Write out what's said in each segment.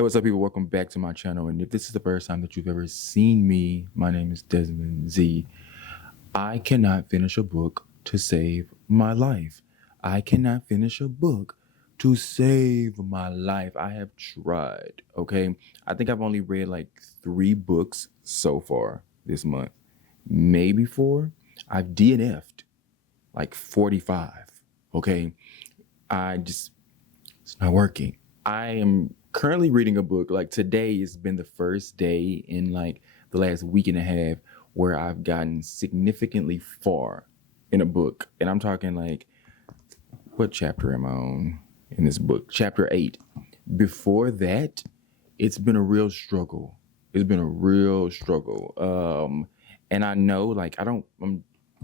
Hey, what's up, people? Welcome back to my channel. And if this is the first time that you've ever seen me, my name is Desmond Z. I cannot finish a book to save my life. I cannot finish a book to save my life. I have tried, okay? I think I've only read like 3 books so far this month, maybe 4. I've DNF'd like 45, okay? It's not working. I am currently reading a book. Like today has been the first day in like the last week and a half where I've gotten significantly far in a book. And I'm talking like, what chapter am I on in this book? Chapter 8. Before that, it's been a real struggle. It's been a real struggle. And I know like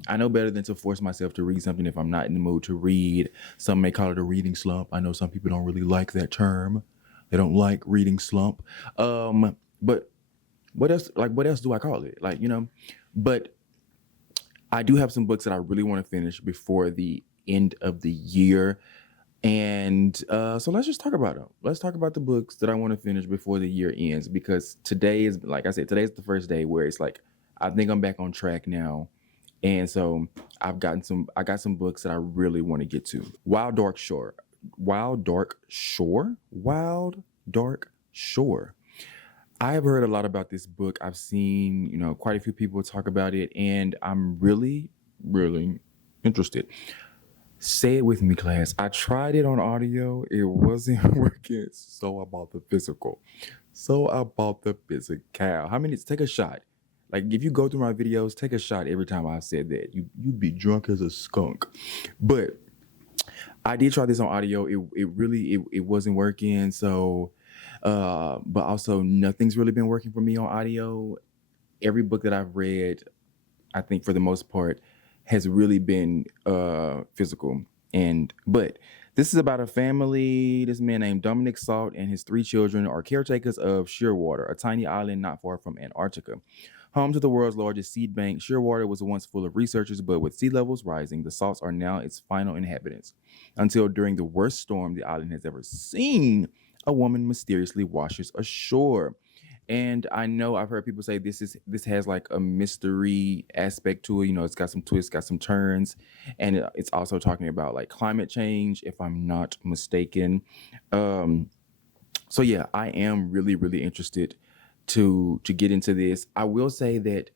I know better than to force myself to read something if I'm not in the mood to read. Some may call it a reading slump. I know some people don't really like that term. They don't like reading slump. But what else do I call it? But I do have some books that I really want to finish before the end of the year. And so let's just talk about them. Let's talk about the books that I want to finish before the year ends, because today is, like I said, today's the first day where it's like, I think I'm back on track now. And so I got some books that I really want to get to. Wild Dark Shore, Wild Dark Shore. I have heard a lot about this book. I've seen, quite a few people talk about it, and I'm really, really interested. Say it with me, class. I tried it on audio. It wasn't working. So about the physical. So about the physical. How many? Take a shot. Like if you go through my videos, take a shot every time I said that. You'd be drunk as a skunk. But I did try this on audio. It wasn't working. So, but also nothing's really been working for me on audio. Every book that I've read, I think for the most part, has really been physical. But this is about a family. This man named Dominic Salt and his 3 children are caretakers of Shearwater, a tiny island not far from Antarctica. Home to the world's largest seed bank, Shearwater was once full of researchers, but with sea levels rising, the salts are now its final inhabitants. Until during the worst storm the island has ever seen, a woman mysteriously washes ashore. And I know I've heard people say this has like a mystery aspect to it. It's got some twists, got some turns, and it's also talking about like climate change, if I'm not mistaken. Um, so yeah, I am really, really interested to get into this. I will say that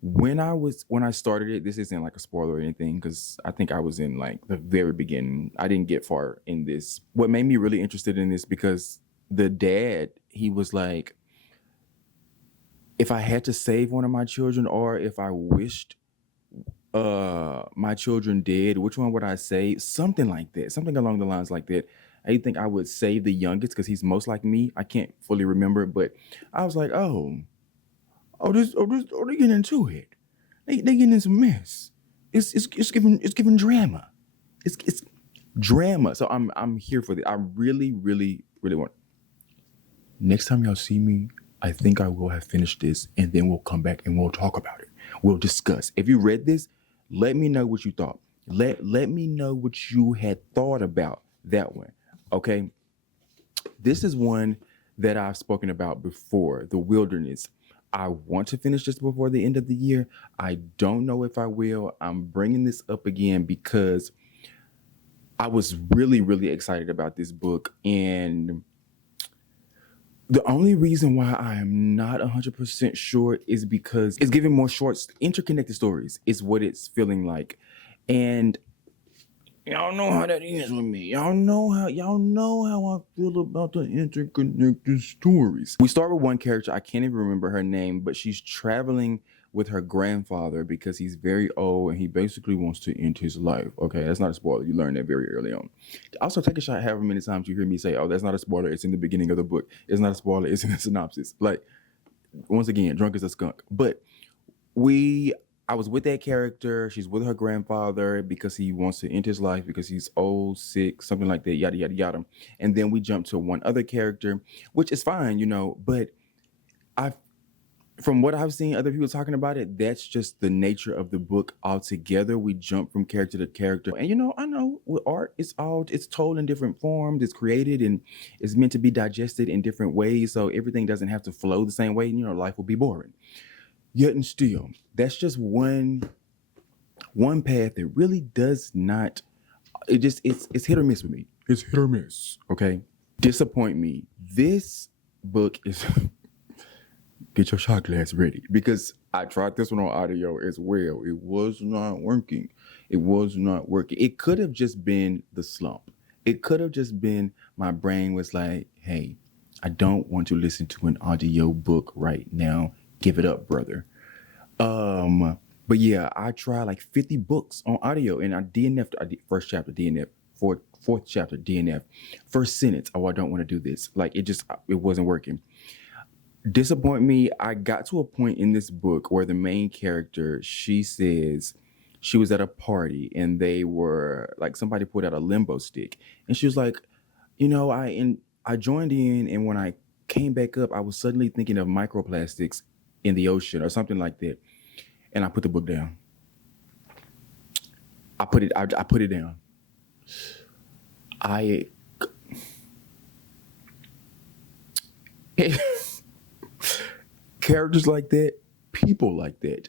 when I started it, this isn't like a spoiler or anything, because I think I was in like the very beginning. I didn't get far in this. What made me really interested in this, because the dad, he was like, if I had to save one of my children, or if I wished my children dead, which one would I save? Something like that. Something along the lines like that. I think I would save the youngest because he's most like me. I can't fully remember, but I was like, they getting into it. They getting in some mess. It's giving drama. It's drama. So I'm here for this. I really, really, really want. Next time y'all see me, I think I will have finished this, and then we'll come back and we'll talk about it. We'll discuss. If you read this, let me know what you thought. Let me know what you had thought about that one. Okay. This is one that I've spoken about before, The Wilderness. I want to finish this before the end of the year. I don't know if I will. I'm bringing this up again because I was really, really excited about this book. And the only reason why I am not 100% sure is because it's giving more short, interconnected stories, is what it's feeling like. And y'all know how that is with me. Y'all know how I feel about the interconnected stories. We start with one character. I can't even remember her name, but she's traveling with her grandfather because he's very old and he basically wants to end his life. Okay, that's not a spoiler. You learn that very early on. Also, take a shot however many times you hear me say, oh, that's not a spoiler. It's in the beginning of the book. It's not a spoiler. It's in the synopsis. Like, once again, drunk as a skunk. But I was with that character. She's with her grandfather because he wants to end his life because he's old, sick, something like that, yada, yada, yada. And then we jump to one other character, which is fine, but I from what I've seen other people talking about it, that's just the nature of the book altogether. We jump from character to character. And I know with art, it's told in different forms, it's created and it's meant to be digested in different ways. So everything doesn't have to flow the same way, life will be boring. Yet and still, that's just one path that really does not it's hit or miss with me. It's hit or miss. Okay. Disappoint me. This book is get your shot glass ready because I tried this one on audio as well. It was not working. It was not working. It could have just been the slump. It could have just been my brain was like, hey, I don't want to listen to an audio book right now. Give it up, brother. But yeah, I tried like 50 books on audio and I DNF'd. I did first chapter DNF, fourth chapter DNF, first sentence. Oh, I don't want to do this. Like it wasn't working. Disappoint me. I got to a point in this book where the main character, she says she was at a party and they were like somebody put out a limbo stick and she was like, I joined in and when I came back up, I was suddenly thinking of microplastics in the ocean or something like that. And I put the book down. I put it down. I characters like that, people like that.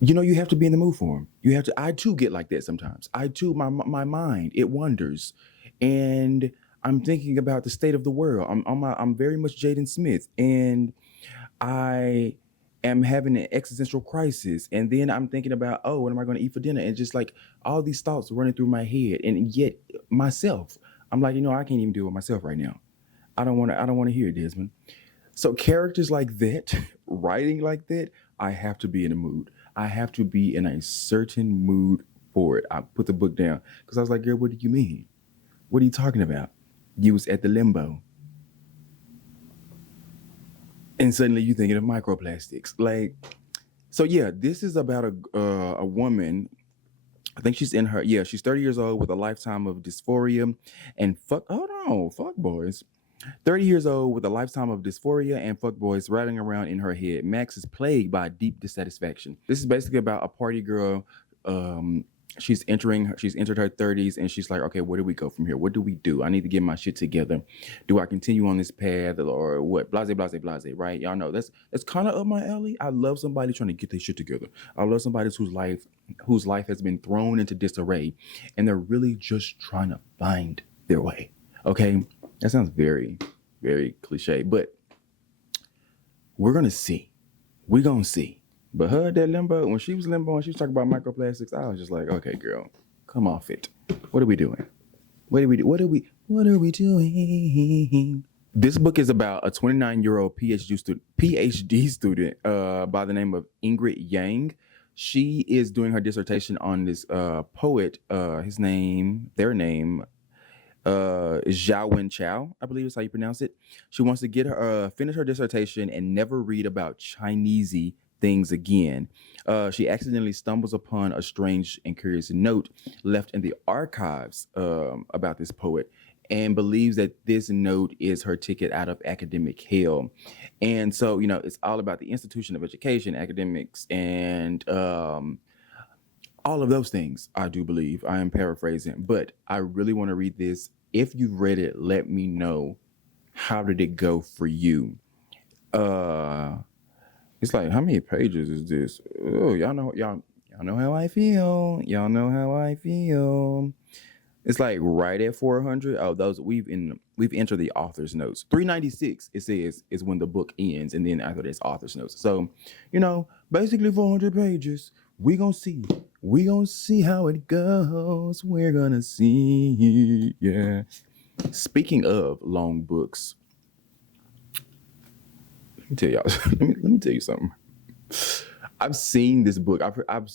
You have to be in the mood for them. You have to. I too get like that sometimes. I too, my mind it wanders, and I'm thinking about the state of the world. I'm very much Jaden Smith, and I am having an existential crisis, and then I'm thinking about, oh, what am I going to eat for dinner? And just like all these thoughts running through my head, and yet myself, I'm like, I can't even deal with myself right now. I don't want to. I don't want to hear it, Desmond. So characters like that, writing like that, I have to be in a mood. I have to be in a certain mood for it. I put the book down because I was like, girl, what do you mean? What are you talking about? You was at the limbo. And suddenly you're thinking of microplastics. Like, so yeah, this is about a woman. I think she's 30 years old with a lifetime of dysphoria and hold on, fuck boys. 30 years old with a lifetime of dysphoria and fuckboys rattling around in her head. Max is plagued by deep dissatisfaction. This is basically about a party girl. Um, she's entered her 30s and she's like, okay, where do we go from here? What do we do? I need to get my shit together. Do I continue on this path or what? Blase, blase, blase, right? Y'all know that's kind of up my alley. I love somebody trying to get their shit together. I love somebody whose life has been thrown into disarray and they're really just trying to find their way. Okay. That sounds very, very cliche, but we're gonna see. We're gonna see. But her that limbo, when she was limbo and she was talking about microplastics, I was just like, okay, girl, come off it. What are we doing? What are we doing? This book is about a 29-year-old PhD student by the name of Ingrid Yang. She is doing her dissertation on this poet, their name, Zhao Wen Chao, I believe is how you pronounce it. She wants to get her finish her dissertation and never read about Chinesey things again. She accidentally stumbles upon a strange and curious note left in the archives about this poet and believes that this note is her ticket out of academic hell. And so, it's all about the institution of education, academics, and all of those things, I do believe. I am paraphrasing, but I really want to read this. If you've read it, let me know how did it go for you. Uh it's like how many pages is this? Oh, y'all know how I feel. Y'all know how I feel. It's like right at 400. Oh, those we've entered the author's notes. 396 it says is when the book ends, and then after this author's notes. So, basically 400 pages. We gonna see. We gonna see how it goes. We're gonna see. Yeah. Speaking of long books, let me tell y'all. let me tell you something. I've seen this book. I've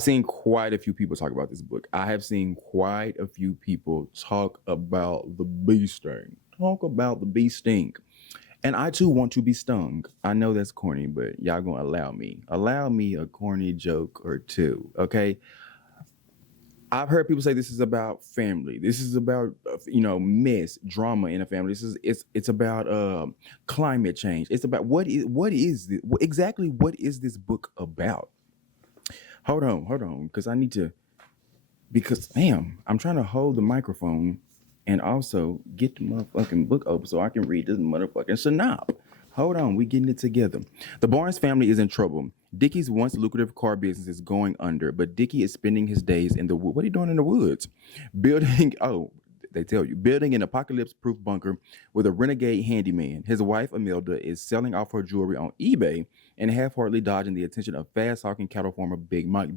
seen quite a few people talk about this book. I have seen quite a few people talk about the bee sting. Talk about the bee sting. And I too want to be stung. I know that's corny, but y'all gonna allow me. Allow me a corny joke or two, okay? I've heard people say this is about family. This is about mess, drama in a family. It's about climate change. It's about exactly what is this book about? Hold on, because I need to because damn, I'm trying to hold the microphone and also get the motherfucking book open so I can read this motherfucking synop. Hold on, we getting it together. The Barnes family is in trouble. Dickie's once lucrative car business is going under, but Dickie is spending his days in the wood. What are you doing in the woods? Building oh, they tell you, building an apocalypse-proof bunker with a renegade handyman. His wife Imelda is selling off her jewelry on eBay and half-heartedly dodging the attention of fast-talking cattle farmer Big Mike,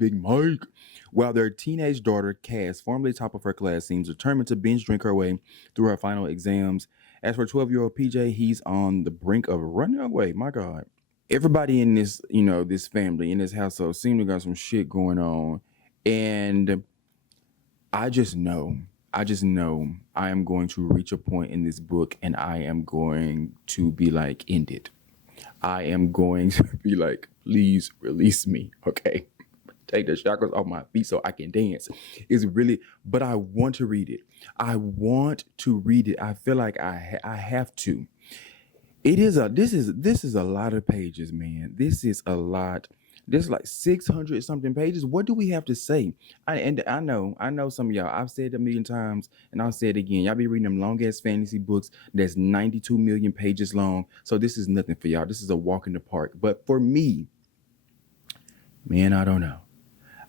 while their teenage daughter, Cass, formerly top of her class, seems determined to binge drink her way through her final exams. As for 12-year-old PJ, he's on the brink of running away. My God. Everybody in this, this family, in this household, seem to got some shit going on. And I just know, I am going to reach a point in this book and I am going to be like, end it. I am going to be like, please release me. Okay. Take the shackles off my feet so I can dance. It's really, but I want to read it. I want to read it. I feel like I have to. This is a lot of pages, man. This is a lot. This is like 600 something pages. What do we have to say? I know some of y'all. I've said it a million times, and I'll say it again. Y'all be reading them long ass fantasy books that's 92 million pages long. So this is nothing for y'all. This is a walk in the park. But for me, man, I don't know.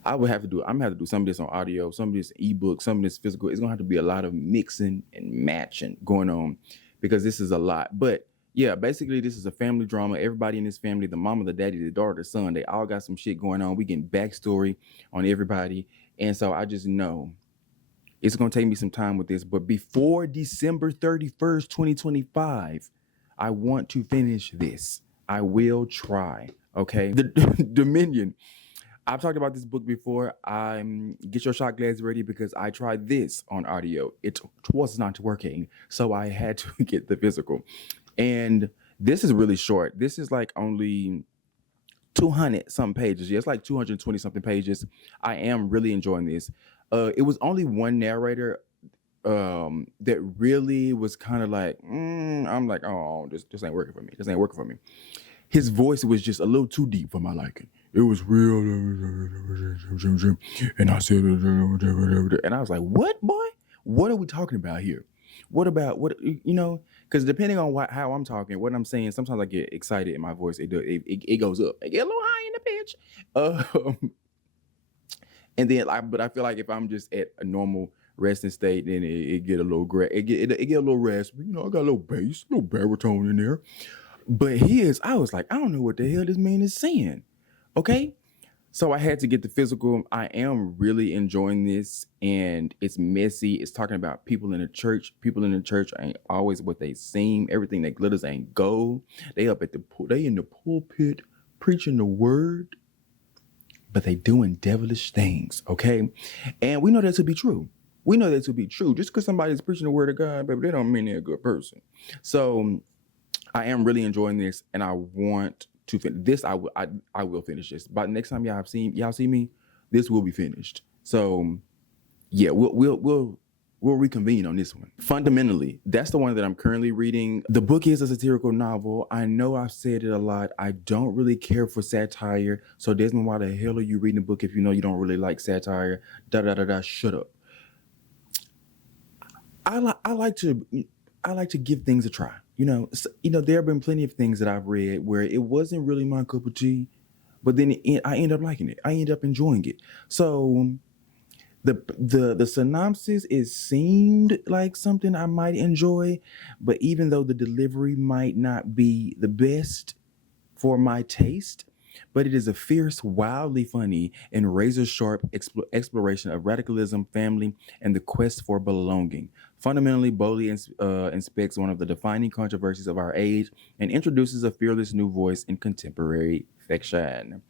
I would have to do. I'm gonna have to do some of this on audio, some of this ebook, some of this physical. It's gonna have to be a lot of mixing and matching going on because this is a lot. But yeah, basically this is a family drama. Everybody in this family, the mama, the daddy, the daughter, the son, they all got some shit going on. We getting backstory on everybody, and so I just know it's gonna take me some time with this. But before December 31st, 2025, I want to finish this. I will try. Okay, the Dominion. I've talked about this book before. Get your shot glass ready because I tried this on audio. It was not working, so I had to get the physical. And this is really short. This is like only 200 some pages. Yeah, it's like 220 something pages. I am really enjoying this. It was only one narrator that really was kind of like, I'm like, oh, this ain't working for me. This ain't working for me. His voice was just a little too deep for my liking. It was real, and I said, and I was like, "What, boy? What are we talking about here? What about what? Because depending on how I'm talking, what I'm saying, sometimes I get excited in my voice. It goes up. I get a little high in the pitch, and then but I feel like if I'm just at a normal resting state, then it get a little it get a little raspy. I got a little bass, a little baritone in there. But I was like, I don't know what the hell this man is saying. Okay. So I had to get the physical. I am really enjoying this, and it's messy. It's talking about people in the church. People in the church ain't always what they seem. Everything that glitters ain't gold. They in the pulpit preaching the word, but they doing devilish things. Okay. And we know that to be true. We know that to be true. Just because somebody's preaching the word of God, baby, they don't mean they're a good person. So I am really enjoying this, and I want to finish this. I will finish this. By the next time y'all see me, this will be finished. So yeah, we'll reconvene on this one. Fundamentally, that's the one that I'm currently reading. The book is a satirical novel. I know I've said it a lot. I don't really care for satire. So Desmond, why the hell are you reading a book if you know you don't really like satire? Shut up. I like to give things a try. There have been plenty of things that I've read where it wasn't really my cup of tea, but then I end up liking it. I end up enjoying it. So the synopsis, it seemed like something I might enjoy, but even though the delivery might not be the best for my taste, but it is a fierce, wildly funny, and razor sharp exploration of radicalism, family, and the quest for belonging. Fundamentally, Bowley inspects one of the defining controversies of our age and introduces a fearless new voice in contemporary fiction.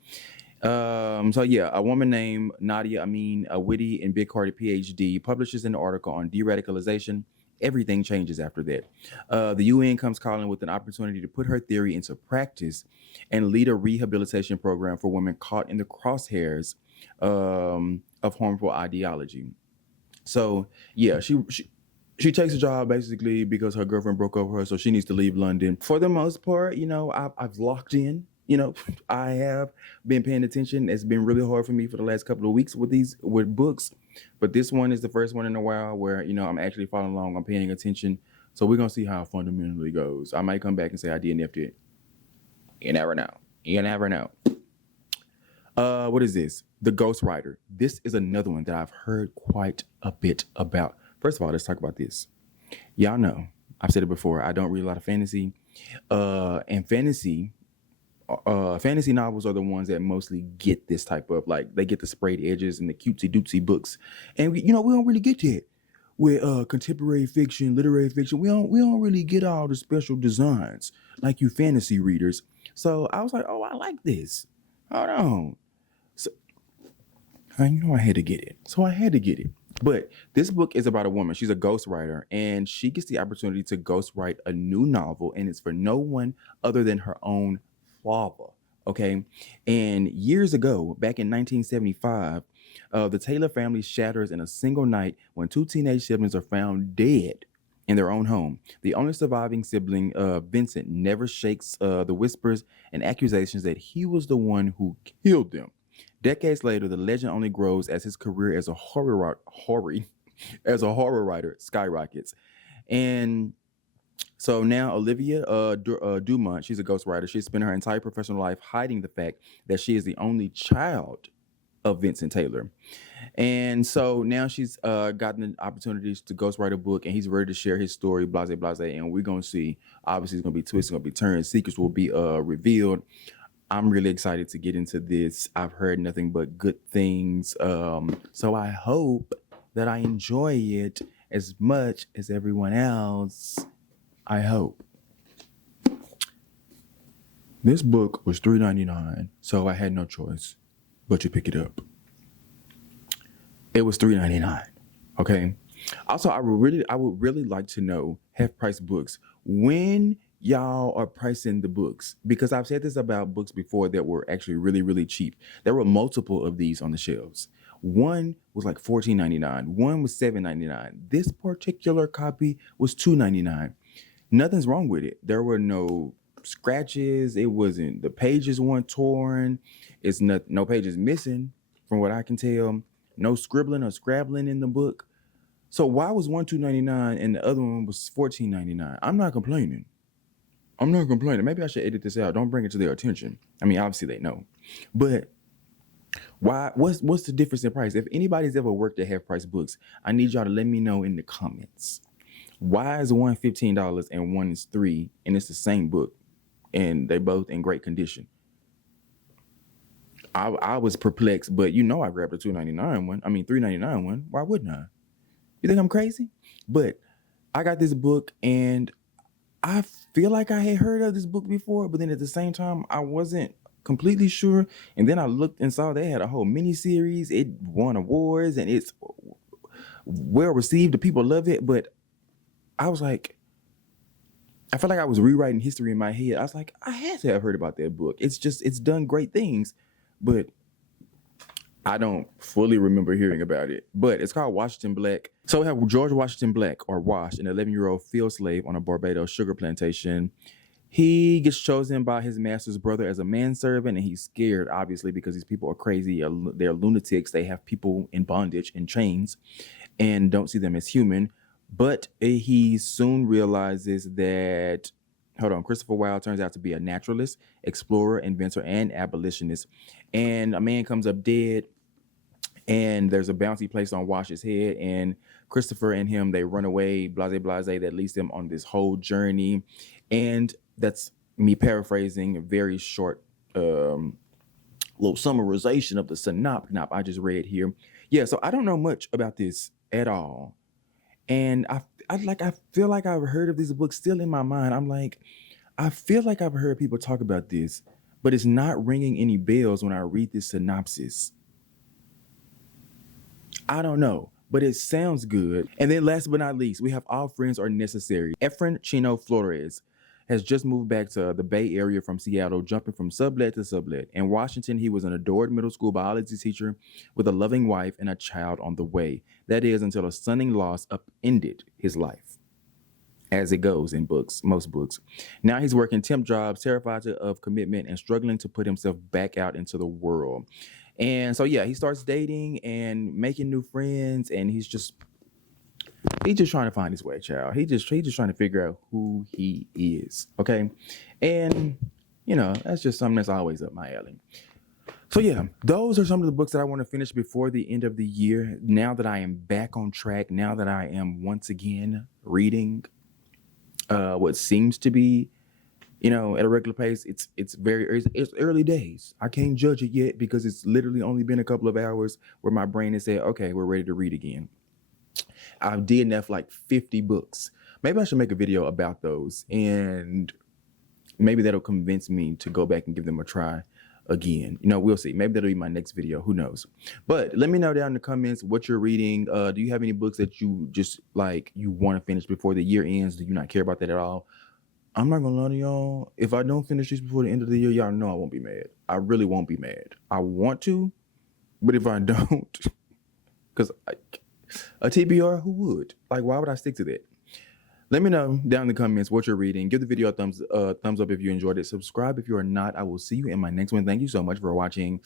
So yeah, a woman named Nadia Amin, a witty and big-hearted PhD, publishes an article on de-radicalization. Everything changes after that. The UN comes calling with an opportunity to put her theory into practice and lead a rehabilitation program for women caught in the crosshairs of harmful ideology. So yeah, she takes a job basically because her girlfriend broke up with her, so she needs to leave London. For the most part, I've locked in. I have been paying attention. It's been really hard for me for the last couple of weeks with books, but this one is the first one in a while where I'm actually following along. I'm paying attention. So we're gonna see how it fundamentally goes. I might come back and say I DNF'd it. You never know. You never know. What is this? The Ghost Rider. This is another one that I've heard quite a bit about. First of all, let's talk about this. Y'all know, I've said it before, I don't read a lot of fantasy. And fantasy novels are the ones that mostly get this type of, like, they get the sprayed edges and the cutesy dootsy books. And we don't really get that with contemporary fiction, literary fiction. We don't really get all the special designs like you fantasy readers. So I was like, oh, I like this. Hold on. So I had to get it. So I had to get it. But this book is about a woman. She's a ghostwriter, and she gets the opportunity to ghostwrite a new novel, and it's for no one other than her own father. Okay. And years ago, back in 1975, the Taylor family shatters in a single night when two teenage siblings are found dead in their own home. The only surviving sibling, Vincent, never shakes the whispers and accusations that he was the one who killed them. Decades later, the legend only grows as his career as a horror writer skyrockets. And so now Olivia Dumont, she's a ghostwriter. She's spent her entire professional life hiding the fact that she is the only child of Vincent Taylor. And so now she's gotten the opportunities to ghostwrite a book, and he's ready to share his story, blase, blase. And we're going to see, obviously, it's going to be twists, it's going to be turns, secrets will be revealed. I'm really excited to get into this. I've heard nothing but good things. So I hope that I enjoy it as much as everyone else. I hope. This book was $3.99, so I had no choice but to pick it up. It was $3.99. Okay. Also, I would really like to know, half price books, when y'all are pricing the books, because I've said this about books before that were actually really, really cheap. There were multiple of these on the shelves. One was like $14.99. One was $7.99. This particular copy was $2.99. Nothing's wrong with it. There were no scratches. The pages weren't torn. It's no pages missing from what I can tell. No scribbling or scrabbling in the book. So why was one $2.99 and the other one was $14.99? I'm not complaining. Maybe I should edit this out. Don't bring it to their attention. I mean, obviously they know. But why? What's the difference in price? If anybody's ever worked at half price books, I need y'all to let me know in the comments. Why is one $15 and one is $3, and it's the same book, and they both in great condition? I was perplexed, but I grabbed the $3.99 one. Why wouldn't I? You think I'm crazy? But I got this book, and I feel like I had heard of this book before, but then at the same time, I wasn't completely sure. And then I looked and saw they had a whole mini series. It won awards, and it's well received. The people love it, but I was like, I felt like I was rewriting history in my head. I was like, I had to have heard about that book. It's done great things, but I don't fully remember hearing about it. But it's called Washington Black. So we have George Washington Black, or Wash, an 11-year-old field slave on a Barbados sugar plantation. He gets chosen by his master's brother as a manservant, and he's scared, obviously, because these people are crazy. They're lunatics. They have people in bondage, in chains, and don't see them as human. But he soon realizes that, Christopher Wilde turns out to be a naturalist, explorer, inventor, and abolitionist. And a man comes up dead, and there's a bounty placed on Wash's head, and Christopher and him, they run away, blase, blase, that leads them on this whole journey. And that's me paraphrasing a very short little summarization of the synopsis I just read here. Yeah, so I don't know much about this at all. And I feel like I've heard of this book still in my mind. I'm like, I feel like I've heard people talk about this, but it's not ringing any bells when I read this synopsis. I don't know, but it sounds good. And then last but not least, we have All Friends Are Necessary. Efren Chino Flores has just moved back to the Bay Area from Seattle, jumping from sublet to sublet. In Washington, he was an adored middle school biology teacher with a loving wife and a child on the way. That is, until a stunning loss upended his life, as it goes in books, most books. Now he's working temp jobs, terrified of commitment, and struggling to put himself back out into the world. And so, yeah, he starts dating and making new friends, and he's just trying to find his way, child. He just trying to figure out who he is. Okay, and that's just something that's always up my alley. So yeah, those are some of the books that I want to finish before the end of the year. Now that I am back on track, now that I am once again reading what seems to be, at a regular pace, it's early days. I can't judge it yet because it's literally only been a couple of hours where my brain has said, okay, we're ready to read again. I've DNF like 50 books. Maybe I should make a video about those, and maybe that'll convince me to go back and give them a try again. We'll see. Maybe that'll be my next video. Who knows? But let me know down in the comments what you're reading. Do you have any books that you just like you want to finish before the year ends? Do you not care about that at all? I'm not gonna lie to y'all. If I don't finish these before the end of the year, y'all know I won't be mad. I really won't be mad. I want to, but if I don't, because a TBR, who would? Like, why would I stick to that? Let me know down in the comments what you're reading. Give the video a thumbs up if you enjoyed it. Subscribe if you are not. I will see you in my next one. Thank you so much for watching.